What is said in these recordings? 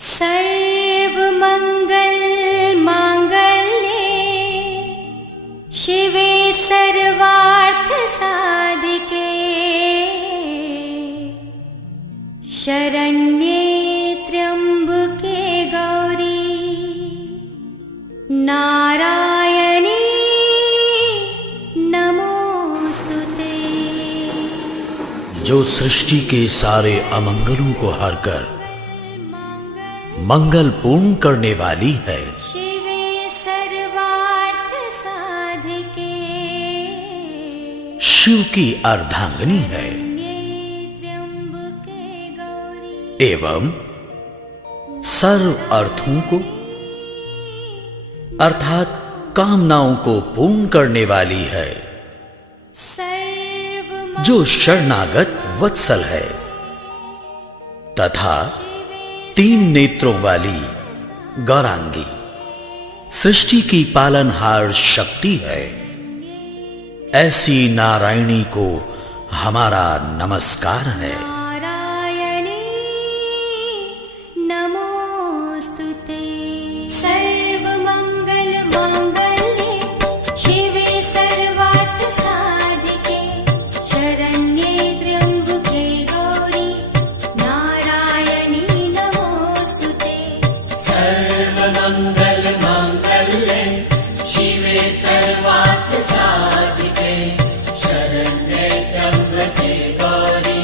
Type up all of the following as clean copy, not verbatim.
सर्वमंगल मांगल्ये शिवे सर्वार्थ साधिके शरण्ये त्र्यंबके गौरी नारायणी नमोस्तुते। जो सृष्टि के सारे अमंगलों को हरकर मंगल पूर्ण करने वाली है, शिवे सर्वार्थ साधिके शिव की अर्धांगिनी है त्र्यंबके गौरी एवं सर्व अर्थों को अर्थात कामनाओं को पूर्ण करने वाली है। जो शरणागत वत्सल है तथा 3 नेत्रों वाली गौरांगी सृष्टि की पालनहार शक्ति है, ऐसी नारायणी को हमारा नमस्कार है। नारायणी नमोस्तुते। सर्वमंगल मांगल्ये शिवे सर्वार्थ साधिके शरण्ये त्र्यंबके गौरी नारायणी नमोस्तुते। सर्वमंगल मांगल्ये शिवे सर्वार्थ साधिके शरण्ये त्र्यंबके गौरी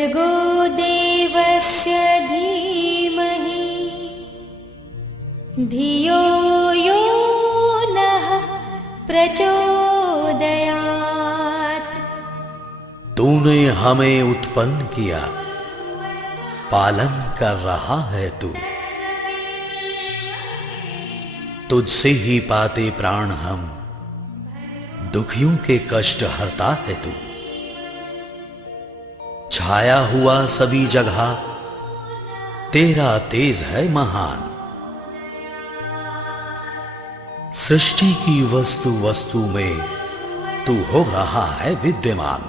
भर्गो देवस्य धीमहि धियो यो नः प्रचोदयात्। तूने हमें उत्पन्न किया, पालन कर रहा है तू। तुझसे ही पाते प्राण हम, दुखियों के कष्ट हरता है तू। छाया हुआ सभी जगह, तेरा तेज है महान। सृष्टि की वस्तु वस्तु में तू हो रहा है विद्यमान।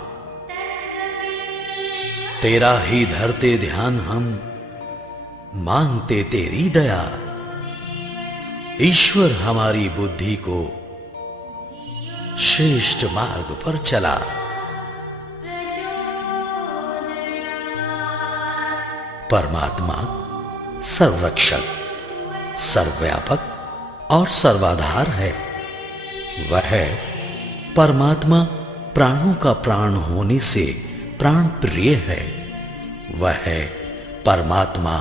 तेरा ही धरते ध्यान हम, मांगते तेरी दया। ईश्वर हमारी बुद्धि को श्रेष्ठ मार्ग पर चला। परमात्मा सर्वरक्षक, सर्वव्यापक और सर्वाधार है। वह परमात्मा प्राणों का प्राण होने से प्राण प्रिय है। वह परमात्मा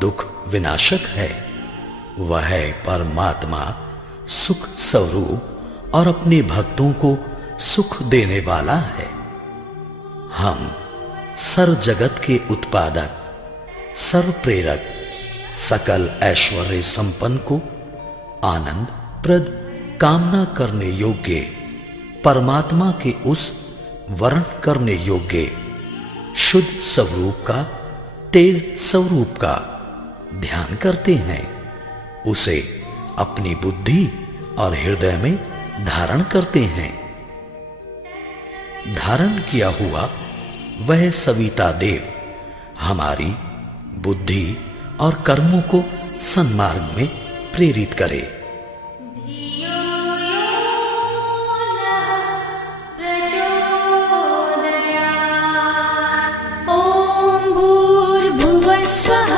दुख विनाशक है। वह परमात्मा सुख स्वरूप और अपने भक्तों को सुख देने वाला है। हम सर्व जगत के उत्पादक, सर्व प्रेरक, सकल ऐश्वर्य संपन्न को आनंद प्रद कामना करने योग्य, परमात्मा के उस वर्ण करने योग्य शुद्ध स्वरूप का, तेज स्वरूप का ध्यान करते हैं। उसे अपनी बुद्धि और हृदय में धारण करते हैं। धारण किया हुआ वह सविता देव हमारी बुद्धि और कर्मों को सन्मार्ग में प्रेरित करे। धियो यो नः प्रचोदयात्। ॐ भूर्भुवः स्वः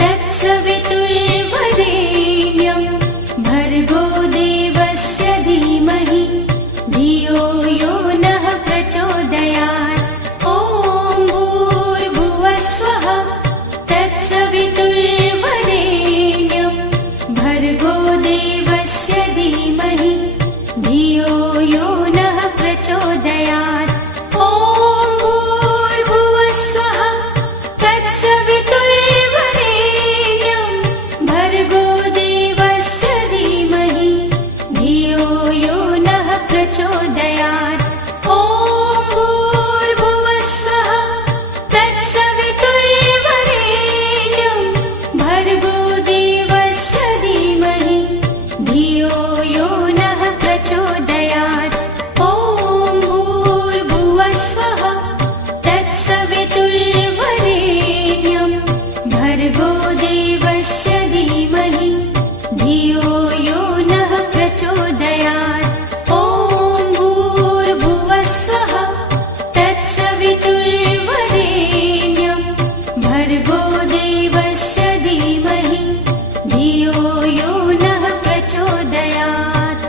तत्सवितुर्वरेण्यं भर्गो देवस्य धीमहि धियो यो नः प्रचोदयात्। ॐ भूर्भुवः स्वः तत्सवितुर्वरेण्यं भर्गो देवस्य धीमहि धियो यो नः प्रचोदयात्। ॐ भूर्भुवः स्वः तत्सवितुर्वरेण्यं भर्गो देवस्य धीमहि धियो यो नः प्रचोदयात्। ॐ भूर्भुवः स्वः तत्सवितुर्वरेण्यं भर्गो देवस्य धीमहि धियो यो नः प्रचोदयात्। ॐ भूर्भुवः स्वः तत्सवितुर्वरेण्यं भर्गो देवस्य धीमहि धियो यो नः प्रचोदयात्। ॐ भूर्भुवः स्वः तत्सवितुर्वरेण्यं भर्गो देवस्य धीमहि धियो यो नः प्रचोदयात्।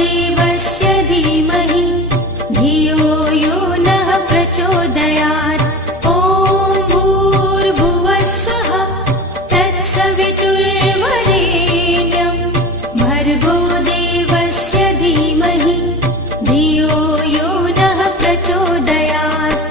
देवस्य धीमहि धियो यो नः प्रचोदयात् ॐ भूर्भुवः स्वः तत्सवितुर्वरेण्यं भर्गो देवस्य धीमहि धियो यो नः प्रचोदयात्।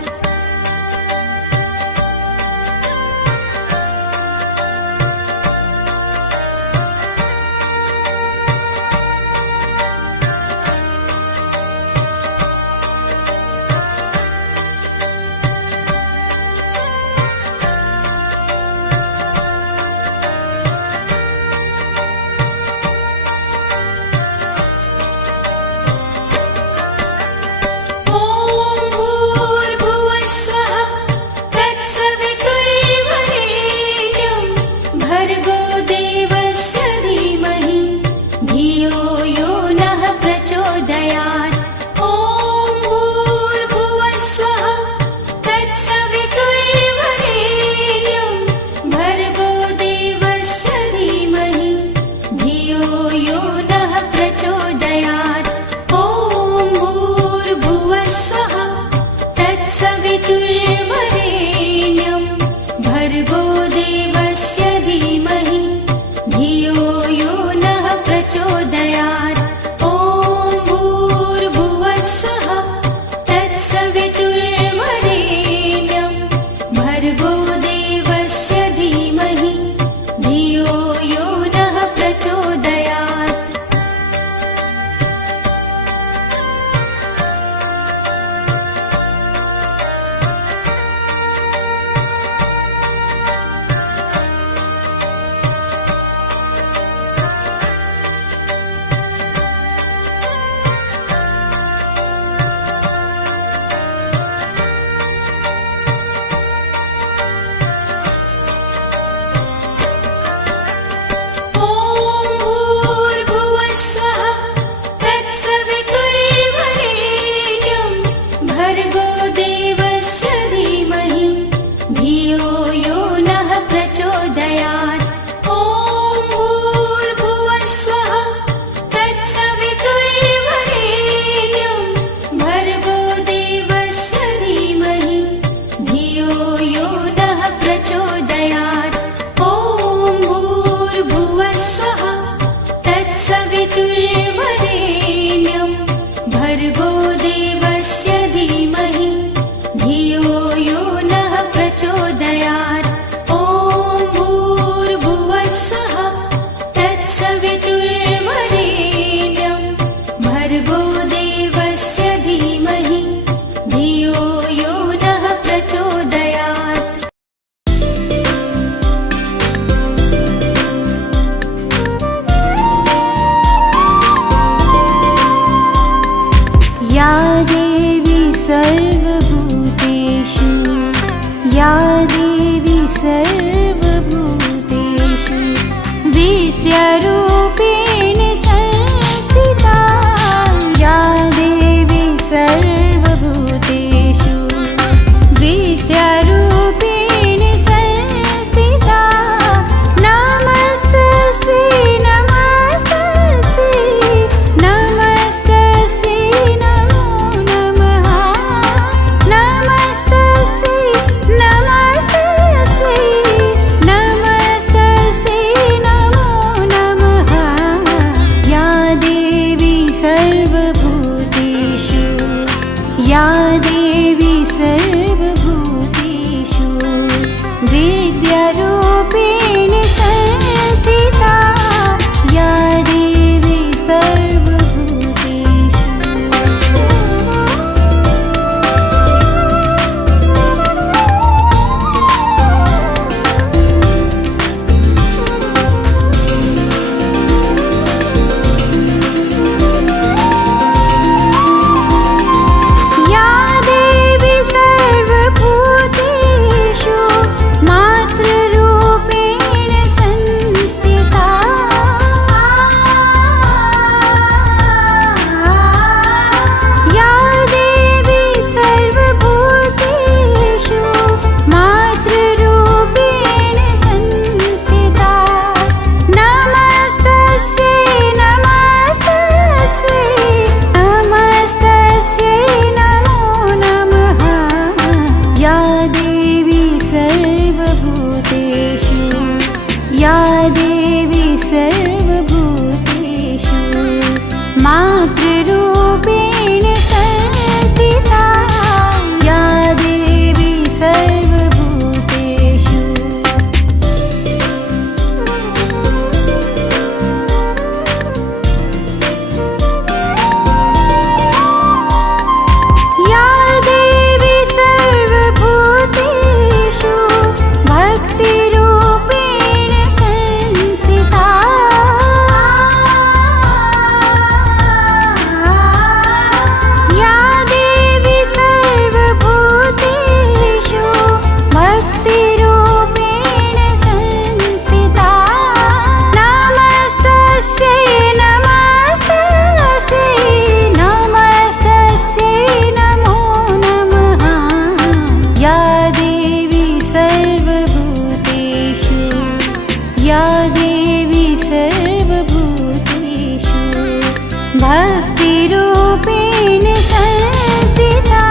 लक्ष्मीरूपेण संस्थिता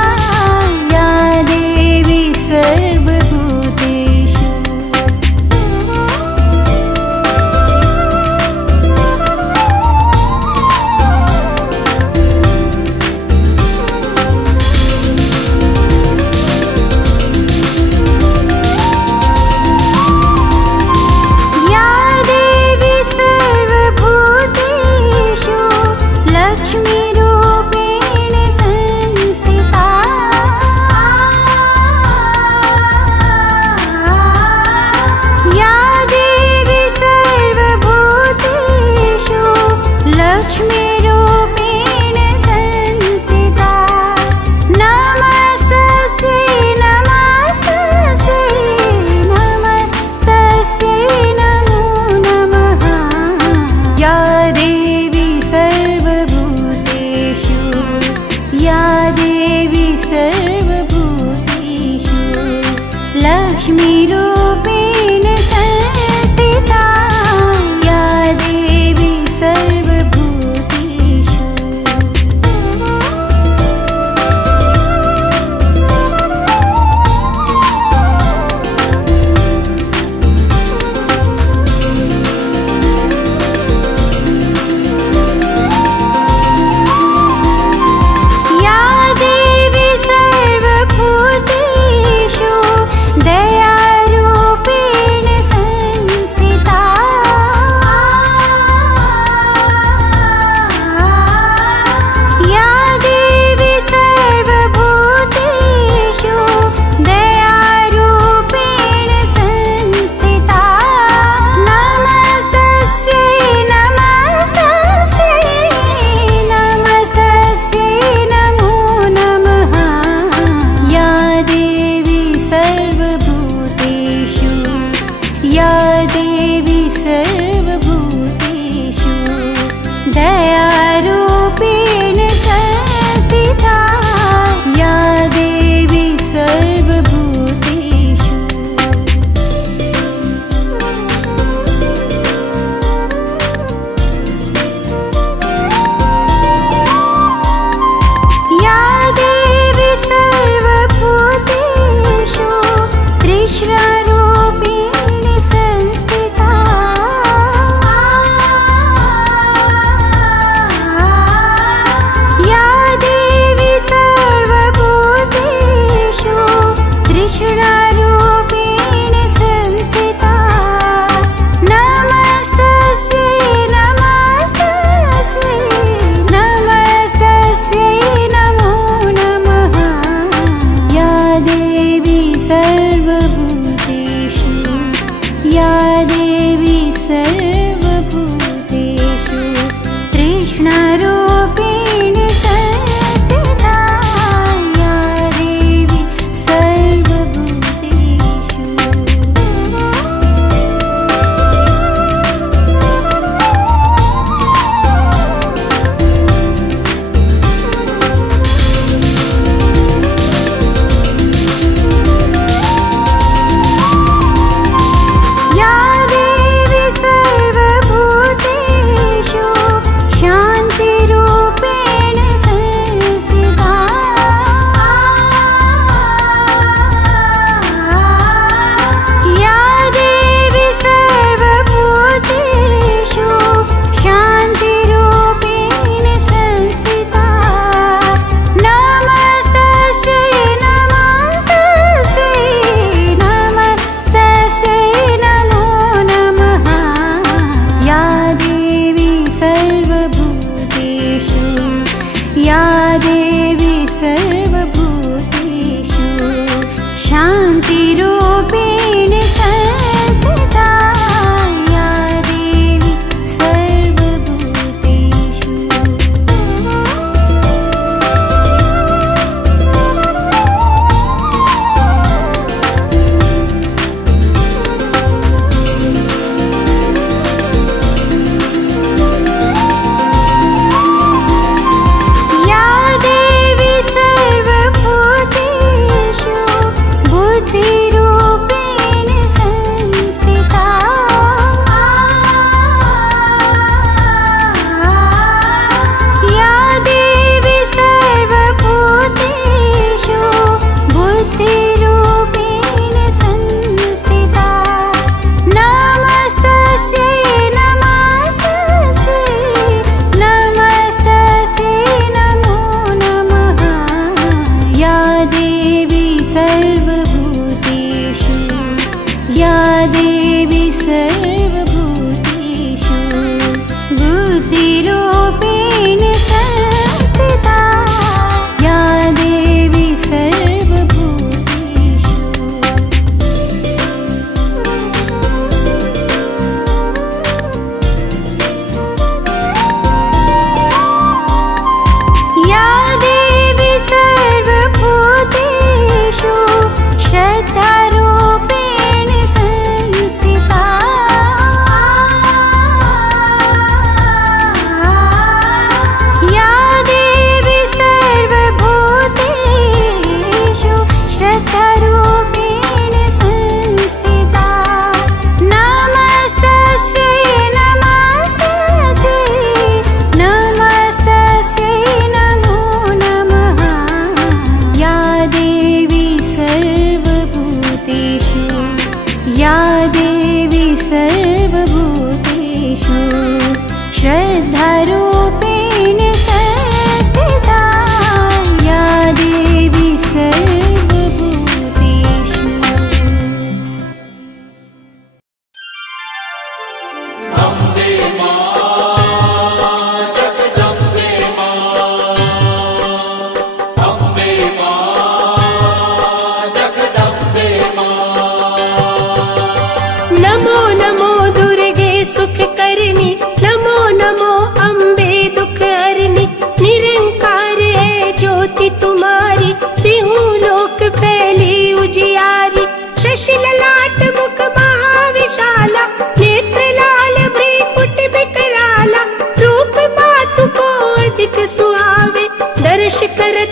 या देवी सर्वभूतेषु। या देवी सर्वभूतेषु लक्ष्मीरूपेण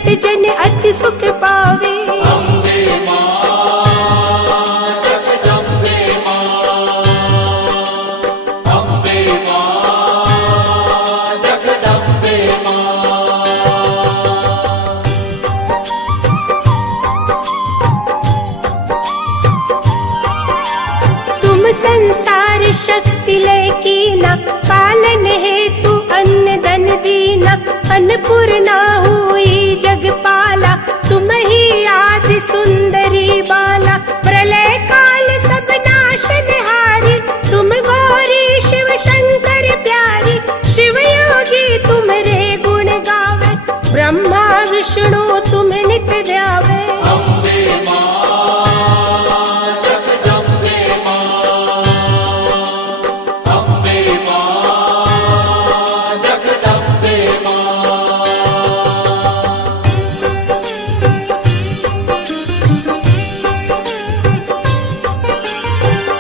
जगत जन अति सुख पावे। अम्बे मां जगदम्बे मां, अम्बे मां जगदम्बे मां। तुम संसार शक्ति लय कीना, पालन हेतु अन्न धन दीना। अन्नपूर्णा हुई जगपाला, तुम ही आदि सुंदरी बाला। प्रलय काल सब नाशनहारी, तुम गौरी शिव शंकर प्यारी। शिव योगी तुम्हारे गुण गावे, ब्रह्मा विष्णु तुम नित ध्यावे। अम्बे मां जगदम्बे मां, अम्बे मां जगदम्बे मां।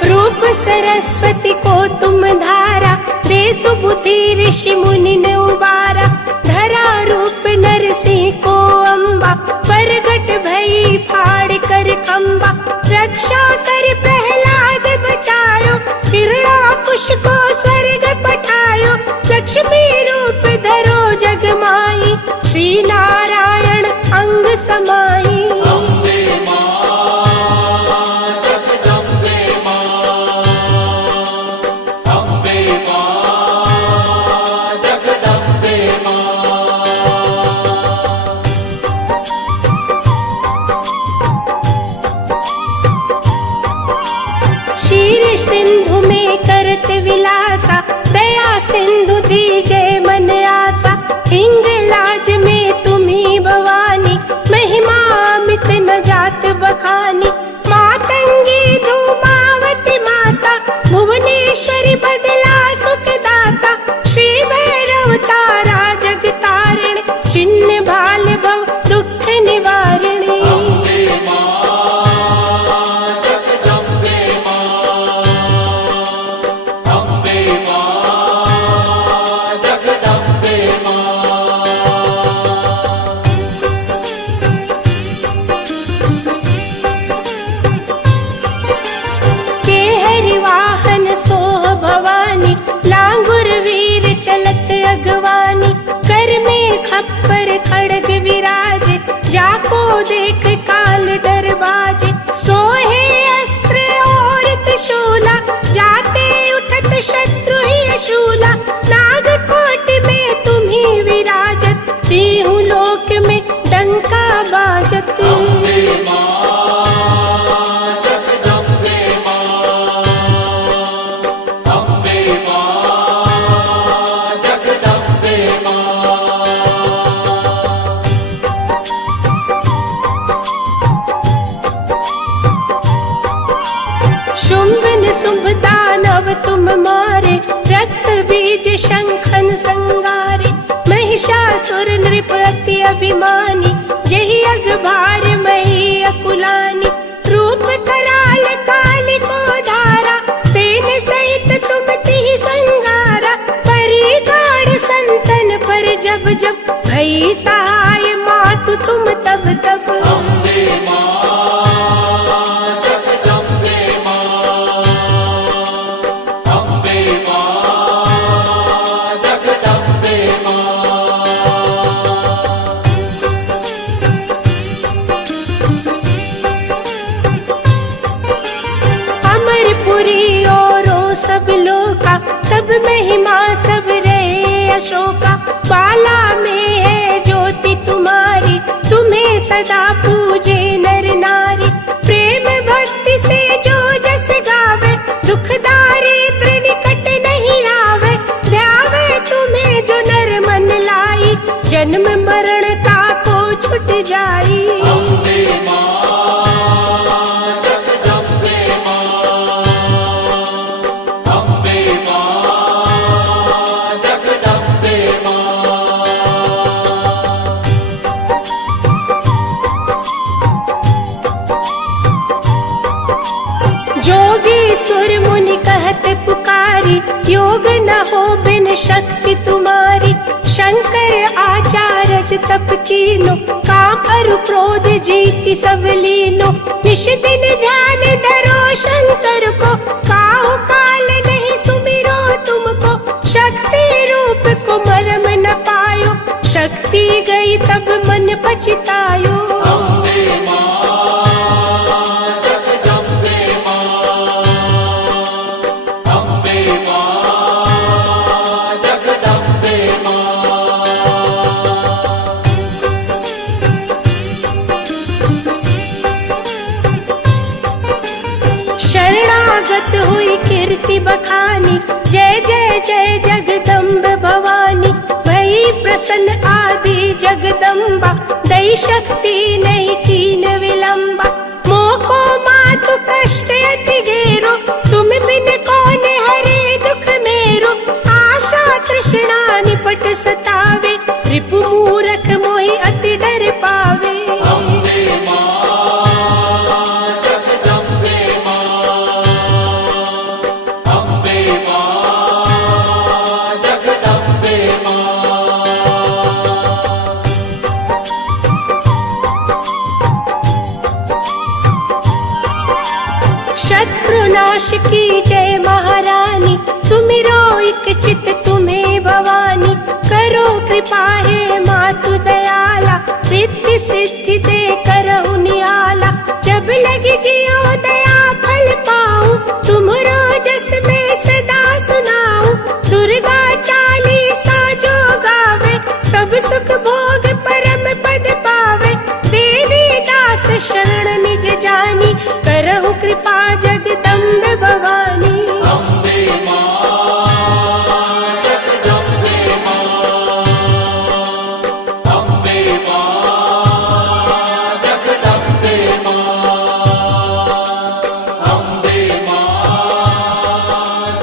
रूप सरस्वती को तुम धारा, दे सुबुद्धि ऋषि मुनि ने उबारा। धरा रूप नरसिंह को अम्बा, प्रगट भई फाड़ कर खम्बा। रक्षा कर प्रहलाद बचायो, हिरण्याकुश को स्वर्ग पठायो। लक्ष्मी रूप धरो जग माई, श्री नारायण अंग समाई। अम्बे मां जगदम्बे मां, अम्बे मां जगदम्बे मां। क्षीर सिंधु में करत विलासा, दया सिंधु दीजे मन आसा। हिंगलाज में तुम्ही भवानी, महिमा अमित न जात बखानी। मातंगी धूमावती माता, भुवनेश्वरी बगला सुखदाता। श्री भैरव तारा जगतारिणी, चिन्ह भाल भव दुख निवारिणी। अम्बे मां जगदम्बे मां, अम्बे मां जगदम्बे मां। के हरि वाहन सोह भवानी, लांगुर वीर चलत अगवानी। कर में खप्पर खड़ग विराजे, जाको देख काल डर बाजे। सोहे अस्त्र और त्रिशूला, जाते उठत शत्रु ही शूला। नागकोट में तुम्ही विराजत, तीहू लोक में डंका बाजत। अम्बे मां जगदम्बे मां, अम्बे मां जगदम्बे मां। शुंभ निशुंभ दानव तुम मारे, रक्त बीज शंखन संगारे। महिषासुर नृप अति अभिमानी, जहि अगभार मही अकुलानी। रूप कराल काल को धारा, सेन सहित तुम तिहि संगारा। परी गाढ़ संतन पर जब जब, भई सहाय मातु तुम तब तब। अम्बे मां जगदम्बे मां, अम्बे मां जगदम्बे मां। अमरपुरी औरों सब लोका, तब महिमा सब रहे अशोका। बाला में है ज्योति तुम्हारी, तुम्हें सदा पूजे नर नारी। प्रेम भक्ति से जो जस गावे, दुख दारिद्र निकट नहीं आवे। ध्यावे तुम्हें जो नर मन लाई, जन्म मरण ताको छुट जाई। अम्बे मां जगदम्बे मां, अम्बे मां जगदम्बे मां। जोगी सुर मुनि कहत पुकारी, योग न हो बिन शक्ति तुम्हारी। शंकर आचार्य तप कीनो, काम अरु क्रोध जीति सब लीनो। निश दिन ध्यान धरो शंकर को, काहु काल नहीं सुमिरो तुमको। शक्ति रूप को मरम न पायो, शक्ति गई तब मन पछतायो। अम्बे मां जगदम्बे मां, अम्बे मां जगदम्बे मां। शरणागत हुई कीर्ति बखानी, जय जय जय जगदम्ब भवानी। भई प्रसन्न आदि जगदम्बा, दई शक्ति नहीं कीन विलंबा। मोको मातु कष्ट अति घेरो, तुम बिन कौन हरे दुख मेरो। आशा तृष्णा निपट सतावे, रिपु मूरख मोहि अति डर पावे। अम्बे मां जगदम्बे मां, अम्बे मां जगदम्बे मां। शत्रुनाश की जय महारानी, सुमिरो एक चित तुम्हें भवानी। करो कृपा हे मातु दयाला, रिद्धि सिद्धि दे करहु नियाला। जब लगी जियो दया फल पाऊं, तुमरो जस में सदा सुनाऊं। दुर्गा चालीसा जो गावे, सब सुख भोग परम पद पावे। देवी दास शरण निज जानी, करहु कृपा जगदम्ब भवानी। अम्बे मां जगदम्बे मां, अम्बे मां जगदम्बे मां, अम्बे मां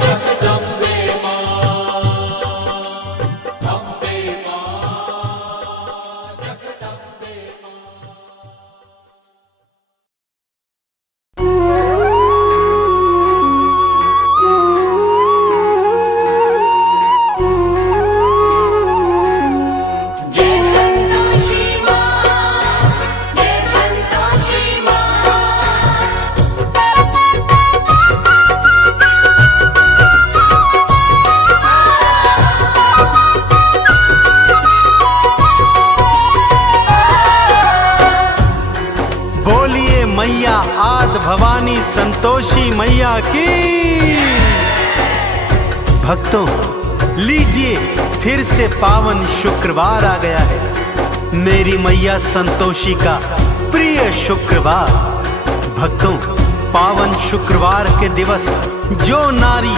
जगदम्बे मां, अम्बे मां जगदम्बे जय संतोषी मां, जय संतोषी मां। बोलिए मैया आद भवानी संतोषी मैया की। भक्तों, लीजिए फिर से पावन शुक्रवार आ गया है, मेरी मैया संतोषी का प्रिय शुक्रवार। भक्तों, पावन शुक्रवार के दिवस जो नारी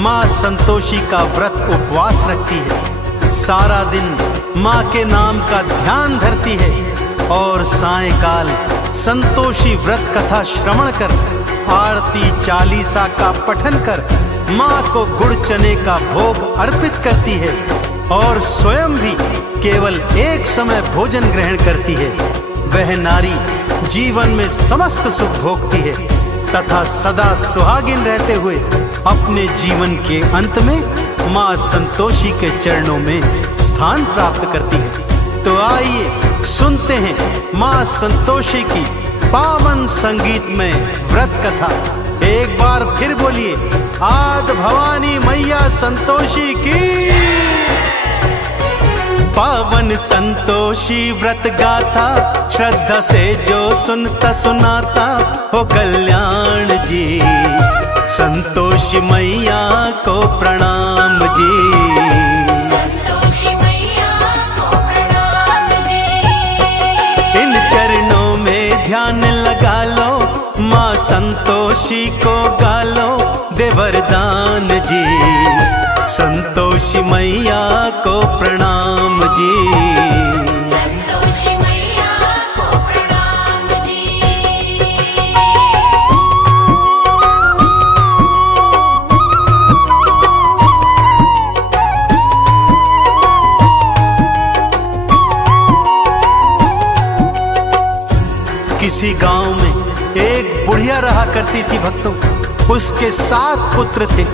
माँ संतोषी का व्रत उपवास रखती है, सारा दिन माँ के नाम का ध्यान धरती है और सायंकाल संतोषी व्रत कथा श्रवण कर, आरती चालीसा का पठन कर माँ को गुड़ चने का भोग अर्पित करती है और स्वयं भी केवल एक समय भोजन ग्रहण करती है। वह नारी जीवन में समस्त सुख भोगती है तथा सदा सुहागिन रहते हुए अपने जीवन के अंत में माँ संतोषी के चरणों में स्थान प्राप्त करती है। तो आइए सुनते हैं माँ संतोषी की पावन संगीतमय व्रत कथा। एक बार फिर बोलिए, आद भवानी मैया संतोषी की। पावन संतोषी व्रत गाथा, श्रद्धा से जो सुनता सुनाता हो कल्याण जी। संतोषी मैया को प्रणाम जी। संतोषी मैया को प्रणाम जी। इन चरणों में ध्यान लगा लो, माँ संतोषी को गालो दे वरदान जी। संतोषी मैया को प्रणाम जी। संतोषी मैया को प्रणाम जी। किसी गांव में एक बुढ़िया रहा करती थी भक्तों। उसके 7 पुत्र थे।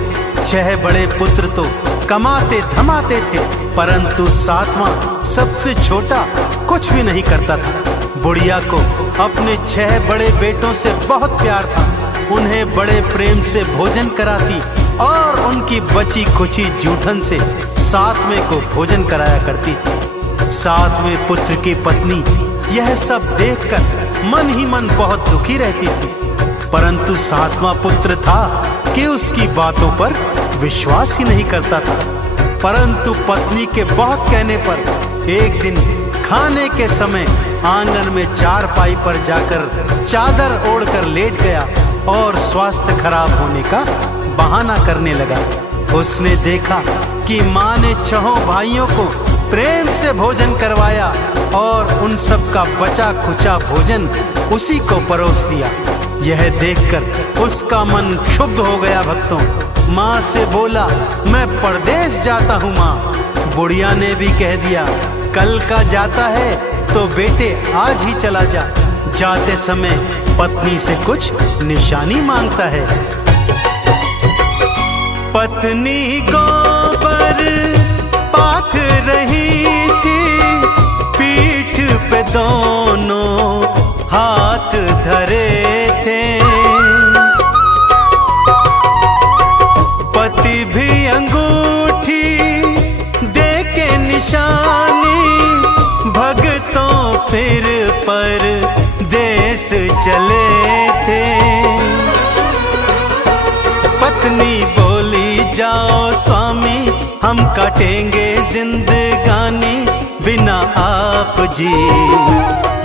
6 बड़े पुत्र तो कमाते धमाते थे, परंतु सातवां सबसे छोटा कुछ भी नहीं करता था। बुढ़िया को अपने 6 बड़े बेटों से बहुत प्यार था। उन्हें बड़े प्रेम से भोजन कराती और उनकी बची खुची जूठन से सातवें को भोजन कराया करती थी। सातवें पुत्र की पत्नी यह सब देखकर मन ही मन बहुत दुखी रहती थी, परंतु सातवां पुत्र था कि उसकी बातों पर विश्वास ही नहीं करता था। परंतु पत्नी के बहुत कहने पर एक दिन खाने के समय आंगन में चारपाई पर जाकर चादर ओढ़कर लेट गया और स्वास्थ्य खराब होने का बहाना करने लगा। उसने देखा कि माँ ने 6 भाइयों को प्रेम से भोजन करवाया और उन सब का बचा खुचा भोजन उसी को परोस दिया। यह देखकर उसका मन क्षुब्ध हो गया। भक्तों, माँ से बोला, मैं परदेश जाता हूँ माँ। बुढ़िया ने भी कह दिया, कल का जाता है तो बेटे आज ही चला जा। जाते समय पत्नी से कुछ निशानी मांगता है। पत्नी गोबर पाथ रही थी, पीठ पे दोनों हाथ धरे थे। पति भी अंगूठी दे के निशानी, भगतों फिर पर देश चले थे। पत्नी बोली, जाओ स्वामी, हम काटेंगे जिंदगानी, बिना आप जी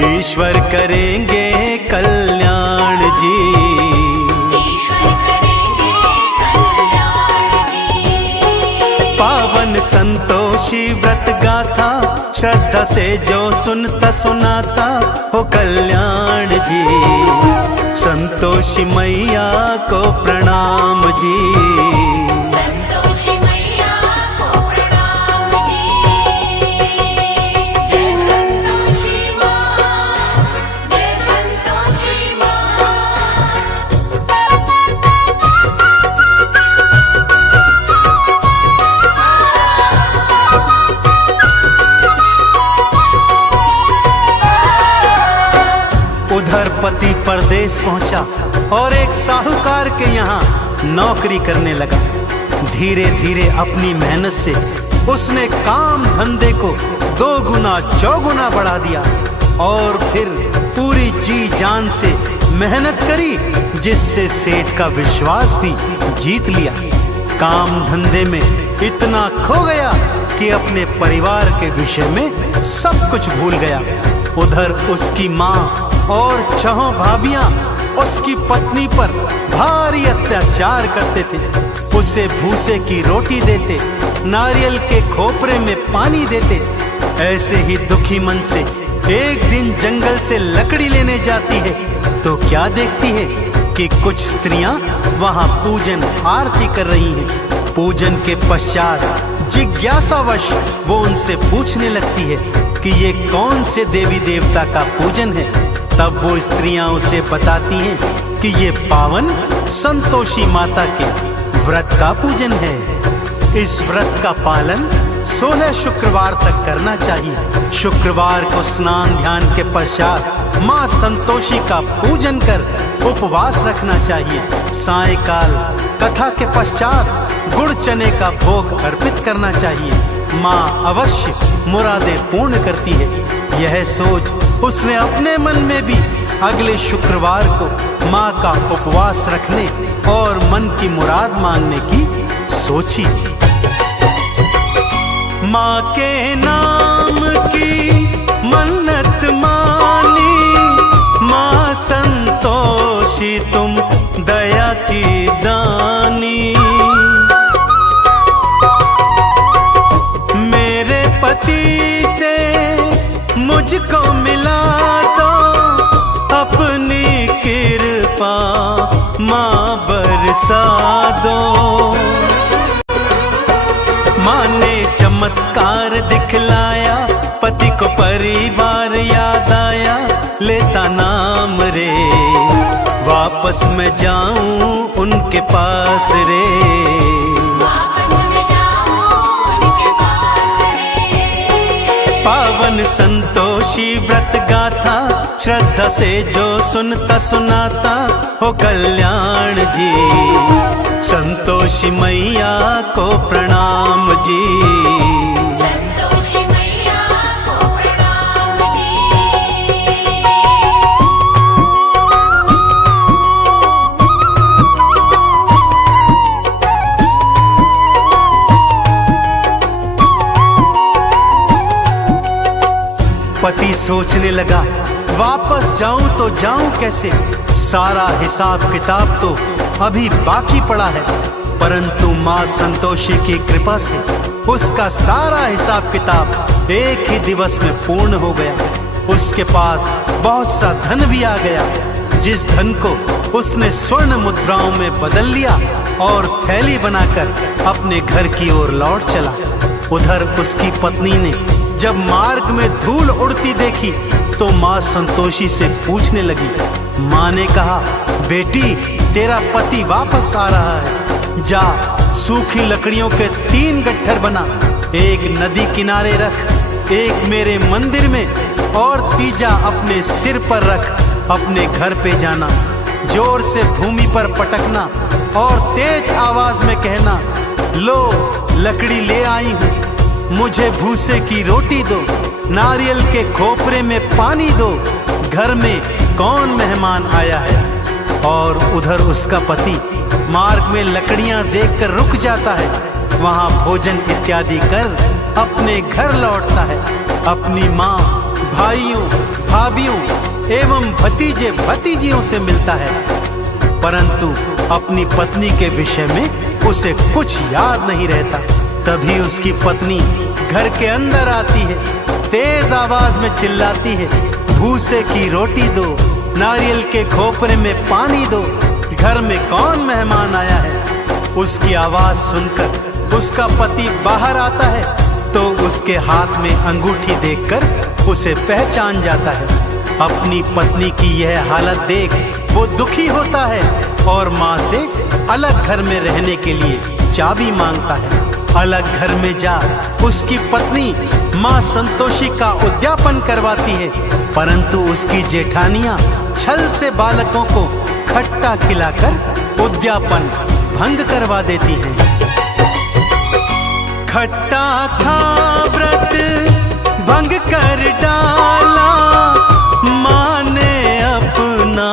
ईश्वर करेंगे कल्याण जी। ईश्वर करेंगे कल्याण जी। पावन संतोषी व्रत गाथा, श्रद्धा से जो सुनता सुनाता हो कल्याण जी। संतोषी मैया को प्रणाम जी। संतोषी मैया को प्रणाम जी। जय संतोषी माँ, जय संतोषी माँ। उधर पति परदेश पहुंचा और एक साहूकार के यहाँ नौकरी करने लगा। धीरे धीरे अपनी मेहनत से उसने काम धंधे को 2 गुना 4 गुना बढ़ा दिया और फिर पूरी जी जान से मेहनत करी, जिससे सेठ का विश्वास भी जीत लिया। काम धंधे में इतना खो गया कि अपने परिवार के विषय में सब कुछ भूल गया। उधर उसकी माँ और 6 भाभियां उसकी पत्नी पर भारी अत्याचार करते थे। उसे भूसे की रोटी देते, नारियल के खोपरे में पानी देते। ऐसे ही दुखी मन से एक दिन जंगल से लकड़ी लेने जाती है तो क्या देखती है कि कुछ स्त्रियां वहां पूजन आरती कर रही हैं। पूजन के पश्चात जिज्ञासावश वो उनसे पूछने लगती है कि ये कौन से देवी देवता का पूजन है। तब वो स्त्रियां उसे बताती हैं कि ये पावन संतोषी माता के व्रत का पूजन है। इस व्रत का पालन 16 शुक्रवार तक करना चाहिए। शुक्रवार को स्नान ध्यान के पश्चात माँ संतोषी का पूजन कर उपवास रखना चाहिए। सायंकाल कथा के पश्चात गुड़ चने का भोग अर्पित करना चाहिए। माँ अवश्य मुरादें पूर्ण करती है। यह सोच उसने अपने मन में भी अगले शुक्रवार को माँ का उपवास रखने और मन की मुराद मांगने की सोची। माँ के नाम की मन्नत मानी, माँ संतोषी तुम दया की दानी। मेरे पति से मुझको मिला दो अपनी कृपा, माँ बरसा दो। माँ ने चमत्कार दिखलाया, पति को परिवार याद आया। लेता नाम रे, वापस मैं जाऊं उनके पास रे। वापस मैं जाऊं संतोषी व्रत गाथा श्रद्धा से जो सुनता सुनाता हो कल्याण जी। संतोषी मैया को प्रणाम जी। संतोषी मैया को प्रणाम जी। पति सोचने लगा वापस जाऊं तो जाऊं कैसे, सारा हिसाब किताब तो अभी बाकी पड़ा है। परंतु मां संतोषी की कृपा से उसका सारा हिसाब किताब एक ही दिवस में पूर्ण हो गया। उसके पास बहुत सा धन भी आ गया, जिस धन को उसने स्वर्ण मुद्राओं में बदल लिया और थैली बनाकर अपने घर की ओर लौट चला। उधर उसकी पत्नी ने जब मार्ग में धूल उड़ती देखी तो मां संतोषी से पूछने लगी। मां ने कहा, बेटी तेरा पति वापस आ रहा है, जा सूखी लकड़ियों के 3 गट्ठर बना, एक नदी किनारे रख, एक मेरे मंदिर में और तीजा अपने सिर पर रख। अपने घर पे जाना, जोर से भूमि पर पटकना और तेज आवाज में कहना, लो लकड़ी ले आई हूं, मुझे भूसे की रोटी दो, नारियल के खोपरे में पानी दो, घर में कौन मेहमान आया है। और उधर उसका पति मार्ग में लकड़ियां देखकर रुक जाता है, वहां भोजन इत्यादि कर अपने घर लौटता है। अपनी माँ, भाइयों, भाभियों एवं भतीजे भतीजियों से मिलता है, परंतु अपनी पत्नी के विषय में उसे कुछ याद नहीं रहता। तभी उसकी पत्नी घर के अंदर आती है, तेज आवाज में चिल्लाती है, भूसे की रोटी दो, नारियल के खोपरे में पानी दो, घर में कौन मेहमान आया है। उसकी आवाज सुनकर उसका पति बाहर आता है तो उसके हाथ में अंगूठी देखकर उसे पहचान जाता है। अपनी पत्नी की यह हालत देख वो दुखी होता है और माँ से अलग घर में रहने के लिए चाबी मांगता है। अलग घर में जा उसकी पत्नी माँ संतोषी का उद्यापन करवाती है, परंतु उसकी जेठानियां छल से बालकों को खट्टा खिलाकर उद्यापन भंग करवा देती हैं। खट्टा था व्रत भंग कर डाला, माँ ने अपना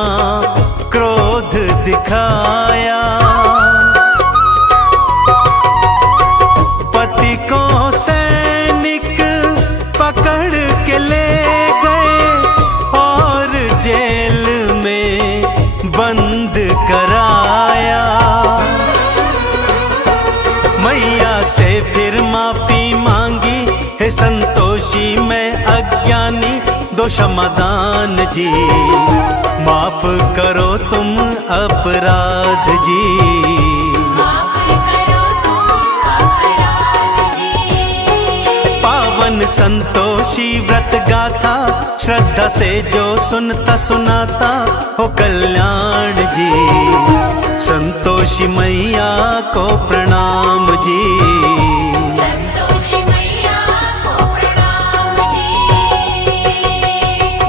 क्रोध दिखाया, पति को सैनिक पकड़ के ले गए और जेल में बंद कराया। मैया से फिर माफी मांगी, हे संतोषी मैं अज्ञानी दो क्षमादान जी, माफ करो तुम अपराध जी। पावन संतोषी व्रत गाथा श्रद्धा से जो सुनता सुनाता हो कल्याण जी। संतोषी मैया को प्रणाम जी। संतोषी मैया को प्रणाम जी।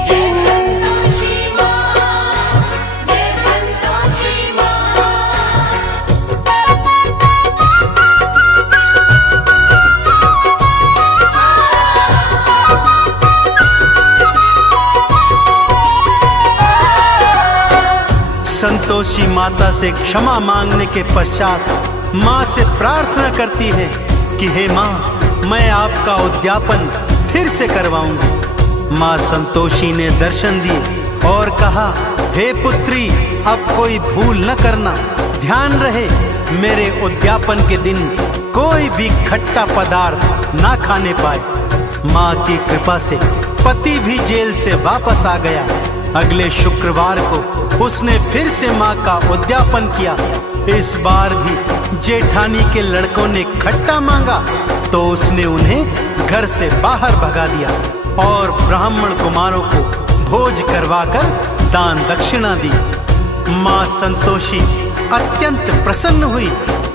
जय संतोषी माँ, जय संतोषी माँ। संतोषी माता से क्षमा मांगने के पश्चात माँ से प्रार्थना करती है कि हे माँ, मैं आपका उद्यापन फिर से करवाऊंगी। माँ संतोषी ने दर्शन दिए और कहा, हे पुत्री अब कोई भूल न करना, ध्यान रहे मेरे उद्यापन के दिन कोई भी खट्टा पदार्थ ना खाने पाए। माँ की कृपा से पति भी जेल से वापस आ गया। अगले शुक्रवार को उसने फिर से माँ का उद्यापन किया। इस बार भी जेठानी के लड़कों ने खट्टा मांगा तो उसने उन्हें घर से बाहर भगा दिया और ब्राह्मण कुमारों को भोज करवाकर दान दक्षिणा दी। माँ संतोषी अत्यंत प्रसन्न हुई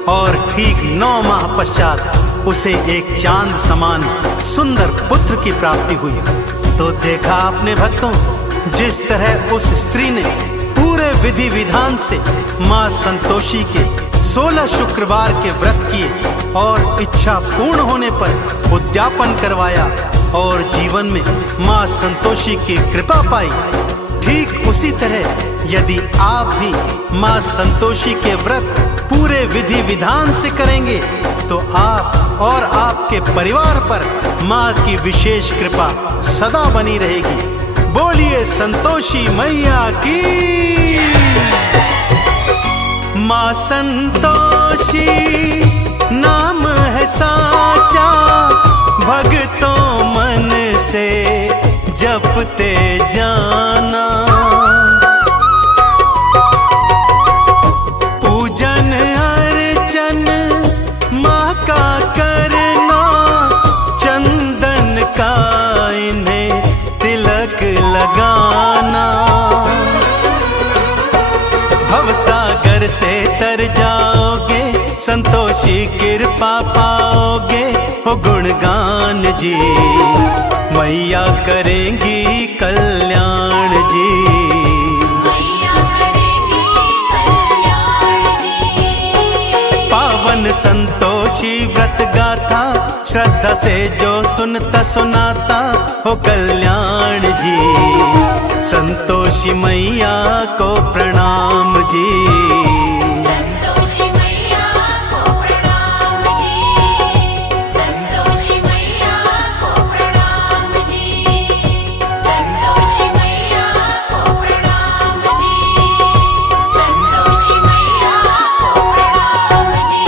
और ठीक 9 माह पश्चात उसे एक चांद समान सुंदर पुत्र की प्राप्ति हुई। तो देखा आपने भक्तों, जिस तरह उस स्त्री ने पूरे विधि विधान से माँ संतोषी के 16 शुक्रवार के व्रत किए और इच्छा पूर्ण होने पर उद्यापन करवाया और जीवन में माँ संतोषी की कृपा पाई, ठीक उसी तरह यदि आप भी माँ संतोषी के व्रत पूरे विधि विधान से करेंगे तो आप और आपके परिवार पर माँ की विशेष कृपा सदा बनी रहेगी। बोलिए संतोषी मैया की। माँ संतोषी नाम है साचा, भक्तों मन से जपते जाना। पूजन अर्चन माँ का करना, चंदन का इन्हें तिलक लगाना। भवसागर से तर जाओगे, संतोषी कृपा पाओगे। हो गुणगान जी, मैया करेंगी कल्याण जी। मैया करेंगी कल्याण जी। पावन संतोषी व्रत गाथा, श्रद्धा से जो सुनता सुनाता हो कल्याण जी। संतोषी मैया को प्रणाम जी। संतोषी मैया को प्रणाम जी। संतोषी मैया को प्रणाम जी। संतोषी मैया को प्रणाम जी। संतोषी मैया को प्रणाम जी।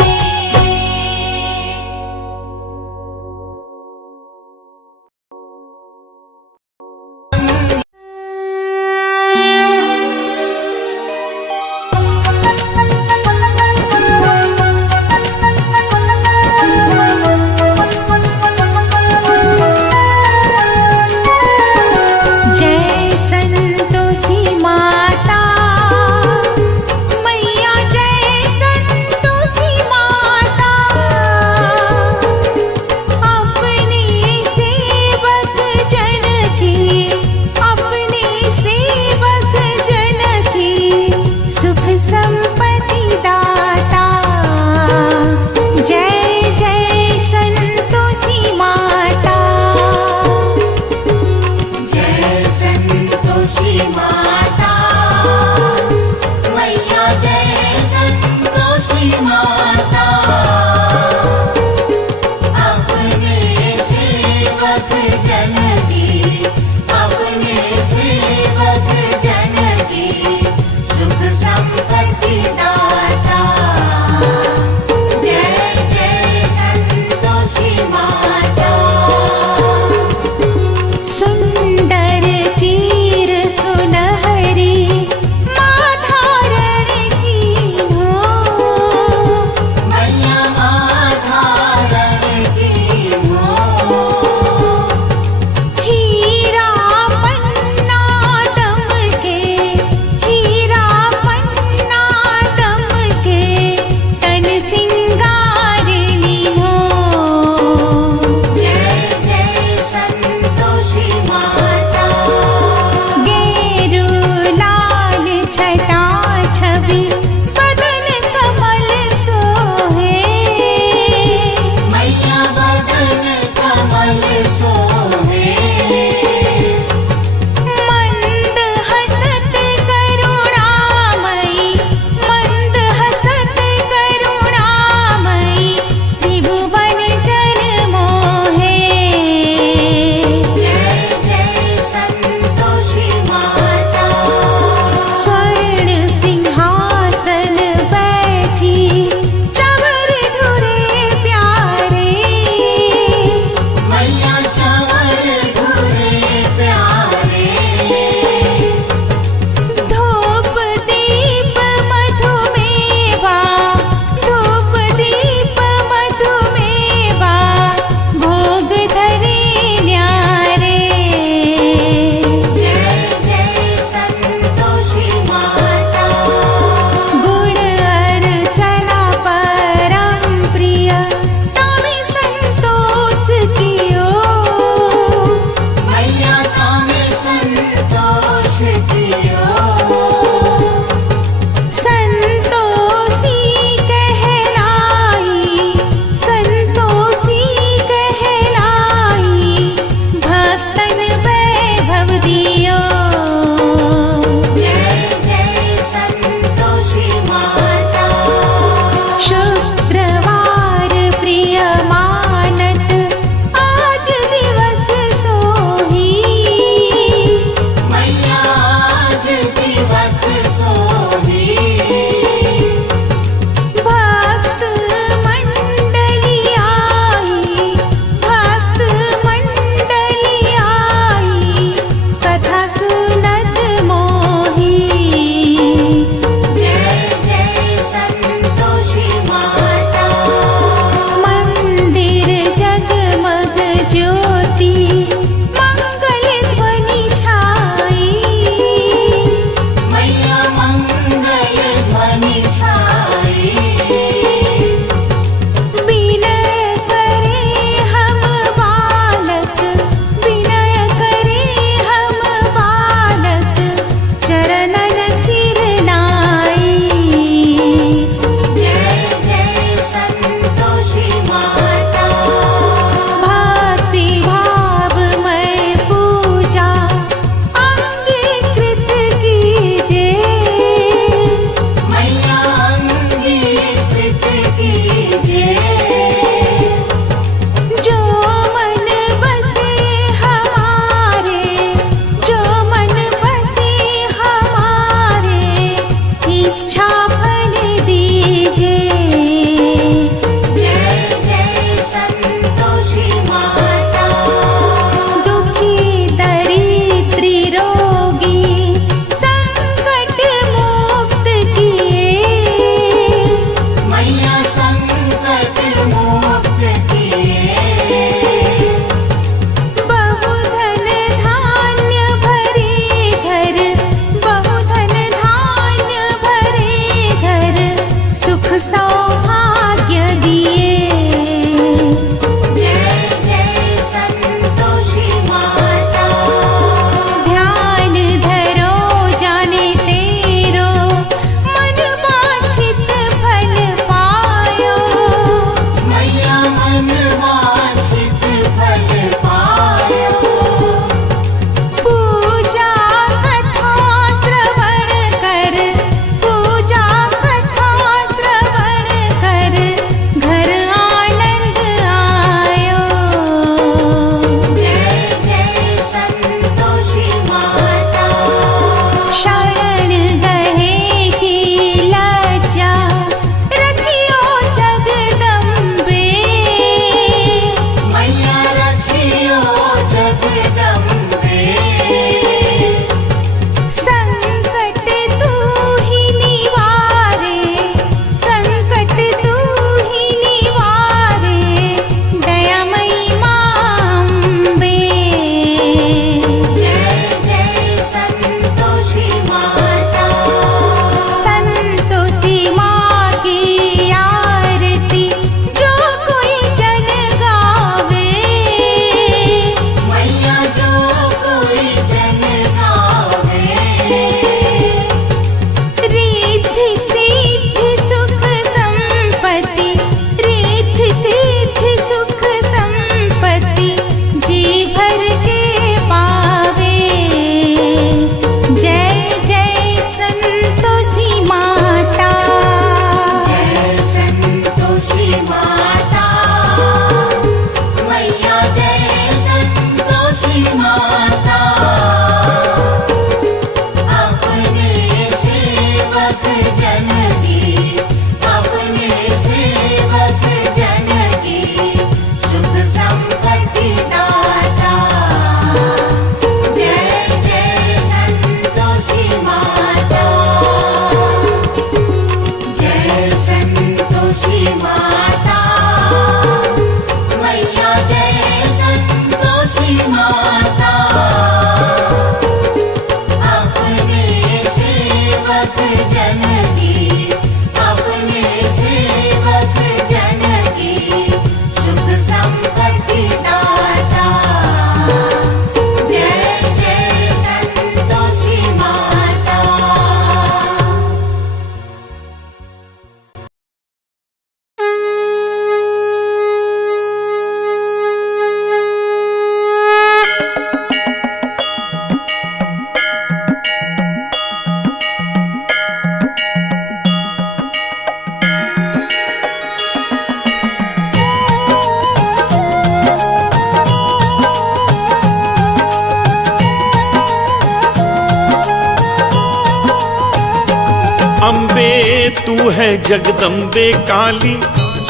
अम्बे तू है जगदम्बे काली,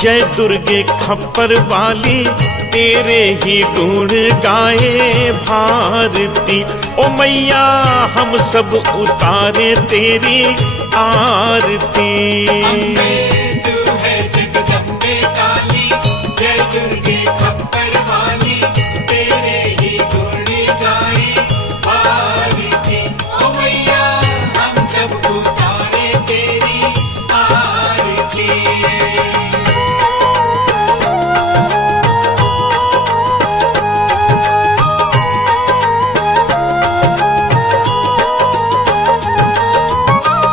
जय दुर्गे खप्पर वाली, तेरे ही गुण गाए भारती। ओ मैया हम सब उतारे तेरी आरती। तू है जगदम्बे काली, जय दुर्गे खप्पर वाली, तेरे ही गुण गाए भारती। ओ मैया हम सब उतारे तेरी आरती।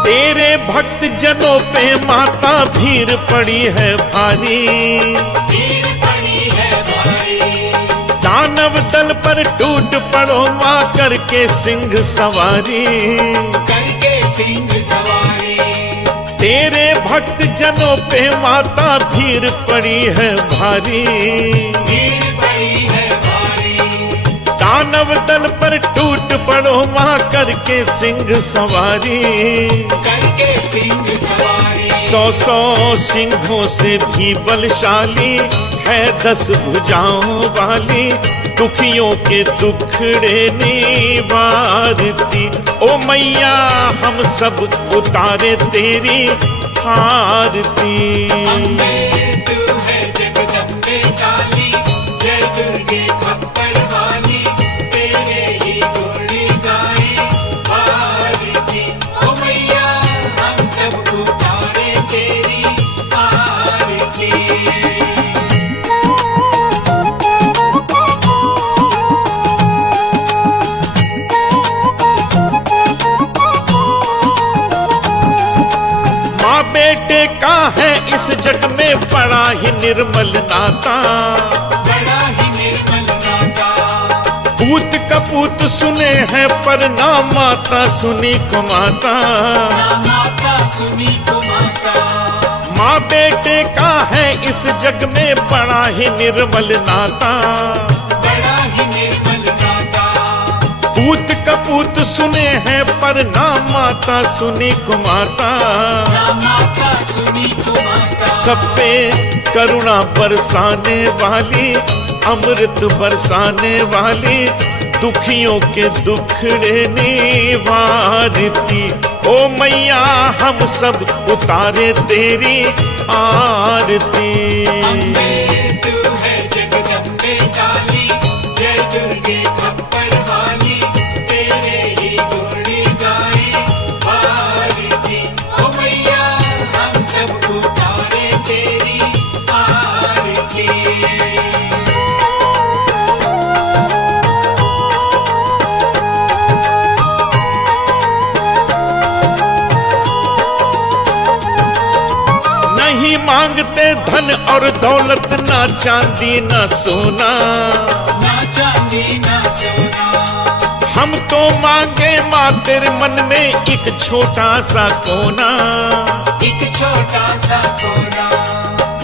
तेरे भक्त जनों पे माता भीड़ पड़ी है भारी, भीड़ पड़ी है भारी, दानव दल पर टूट पड़ो माँ करके सिंह सवारी। करके सिंह सवारी। तेरे भक्त जनों पे माता भीड़ पड़ी है भारी, भीड़ पड़ी है भारी, दानव दल पर टूट पड़ो माँ करके सिंह सवारी। करके सिंह सवारी। 100 सिंहों से भी बलशाली है 10 भुजाओं वाली, दुखियों के दुखड़े निवारती। ओ मैया हम सब उतारे तेरी आरती। तू है जगदम्बे काली, जय दुर्गे खप्पर वाली, तेरे ही गुण गाए भारती। ओ मैया हम सब उतारे तेरी आरती। माँ बेटे का है इस जग में बड़ा ही निर्मल नाता, बड़ा ही निर्मल नाता। पूत कपूत सुने हैं पर ना माता सुनी को माता। ना माता सुनी को माता। माँ बेटे का है इस जग में बड़ा ही निर्मल नाता, बड़ा ही निर्मल नाता। पूत कपूत सुने हैं पर ना माता सुनी को माता। ना माता सुनी को माता। सब पे करुणा बरसाने वाली, अमृत बरसाने वाली, दुखियों के दुखड़े निवारती। ओ मैया हम सब उतारे तेरी आरती। तू है जगदम्बे काली, जय दुर्गे खप्पर वाली, तेरे ही गुण गाए भारती। ओ मैया हम सब उतारे तेरी आरती। नहीं मांगते धन और दौलत, ना चांदी ना सोना, ना चांदी ना सोना। हम तो मांगे माँ तेरे मन में एक छोटा सा कोना। एक छोटा सा कोना।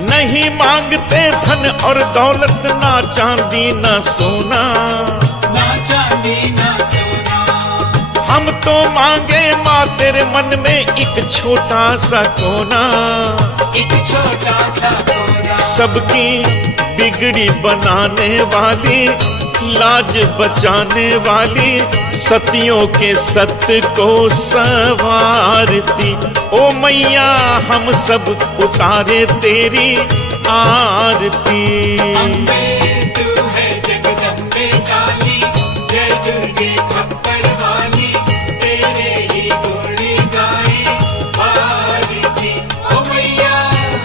नहीं मांगते धन और दौलत, ना चांदी ना सोना, ना चांदी ना सोना। हम तो मांगे माँ तेरे मन में एक छोटा सा कोना। एक छोटा सा कोना। सबकी बिगड़ी बनाने वाली, लाज बचाने वाली, सतियों के सत्य को संवारती। ओ मैया हम सब उतारे तेरी आरती। तू है जगदम्बे काली, जय दुर्गे खप्पर वाली, तेरे ही गुण गाए भारती। ओ मैया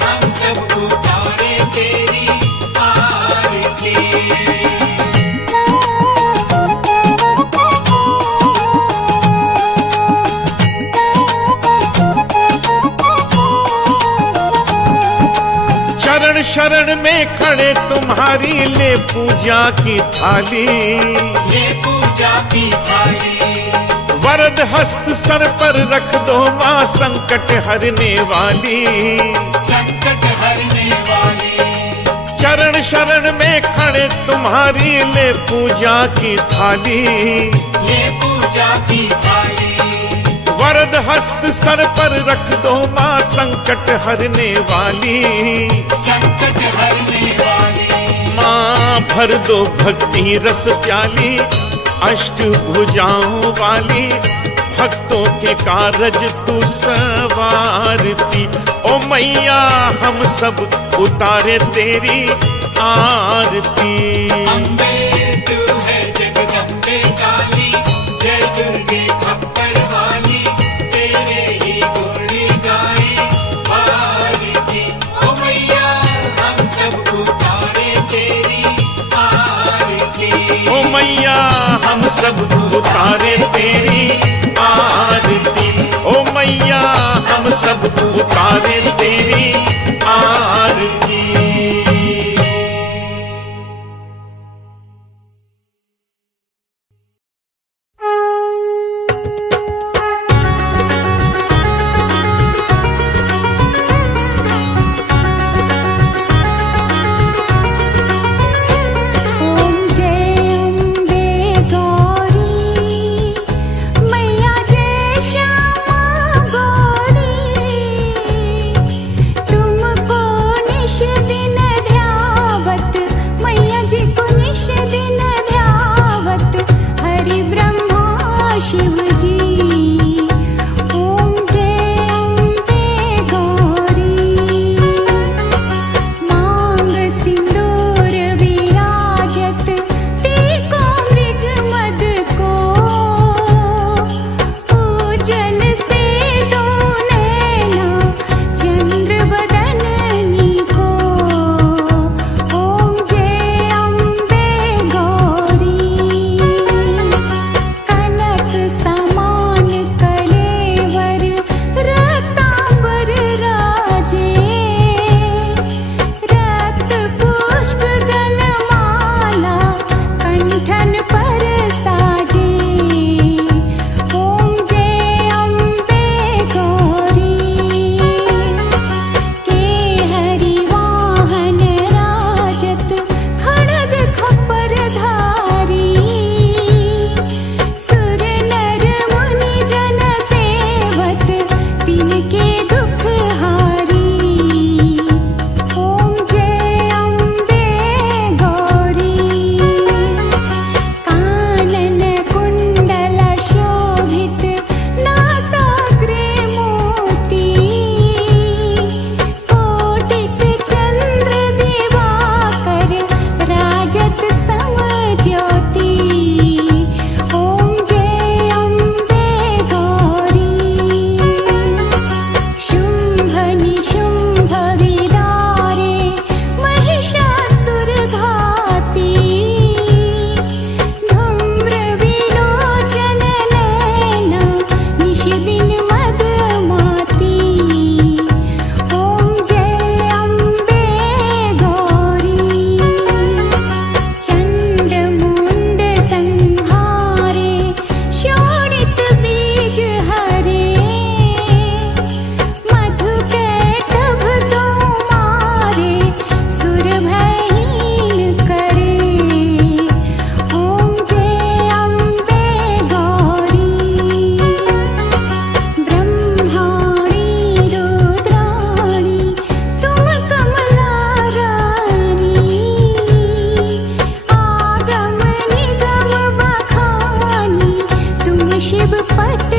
हम सब उतारे तेरी आरती। शरण शरण में खड़े तुम्हारी ले पूजा की थाली, ये पूजा की थाली। वरद हस्त सर पर रख दो माँ संकट हरने वाली। संकट हरने वाली। चरण शरण में खड़े तुम्हारी ले पूजा की थाली, ये पूजा की थाली। वरद हस्त सर पर रख दो माँ संकट हरने वाली। संकट हरने वाली माँ भर दो भक्ति रस प्याली, अष्ट भुजाओं वाली भक्तों के कारज तू सवारती। ओ मैया हम सब उतारे तेरी आरती। अम्बे तू है जगदम्बे काली, जय दुर्गे खप्पर वाली, तेरे ही गुण गाए आरती। ओ मैया हम सब उतारे तेरी आरती। ओ मैया हम सब उतारे तेरी आरती। ओ मैया हम सब उतारे तेरी आरती। ओम जय अम्बे गौरी मैया जय श्यामा गौरी, तुमको निश दिन ध्यावत मैया जी को निश दिन ध्यावत हरि ब्रह्मा शिव जी। ओम जय अम्बे गौरी मांग सिंदूर विराजत टीको मृग मद को, पूजन से दो नैना चंद्र बदननी को। ओम जय अम्बे गौरी कनक समान कलेवर रतांबर राजे, रक्त पुष्प गलमाला कंठन पर साजे। ओम जय अम्बे गौरी के हरि वाहन राजत खड़ग खपर धारी, सुर नर मुनि जन सेवत तिनके दुख हारी। ओम जय अम्बे गौरी कानन कुंडल शोभित नासाग्रे मोती, कोटिक चंद्र दिवाकर राजत सम ज्योति। ओम जय अम्बे गौरी शुंभ निशुंभ विदारे महिषासुर घाती, धूम्र विलोचन नैना निश दिन मदमाती। ओम जय अम्बे गौरी चंड मुंड संहारे शोणित बीज हरे, मधु कैटभ तो मारे सुर भयहीन करे। ओम जय अम्बे गौरी ब्रह्माणी रुद्राणी तुम कमला रानी, आगम निगम बखानी तुम शिव पट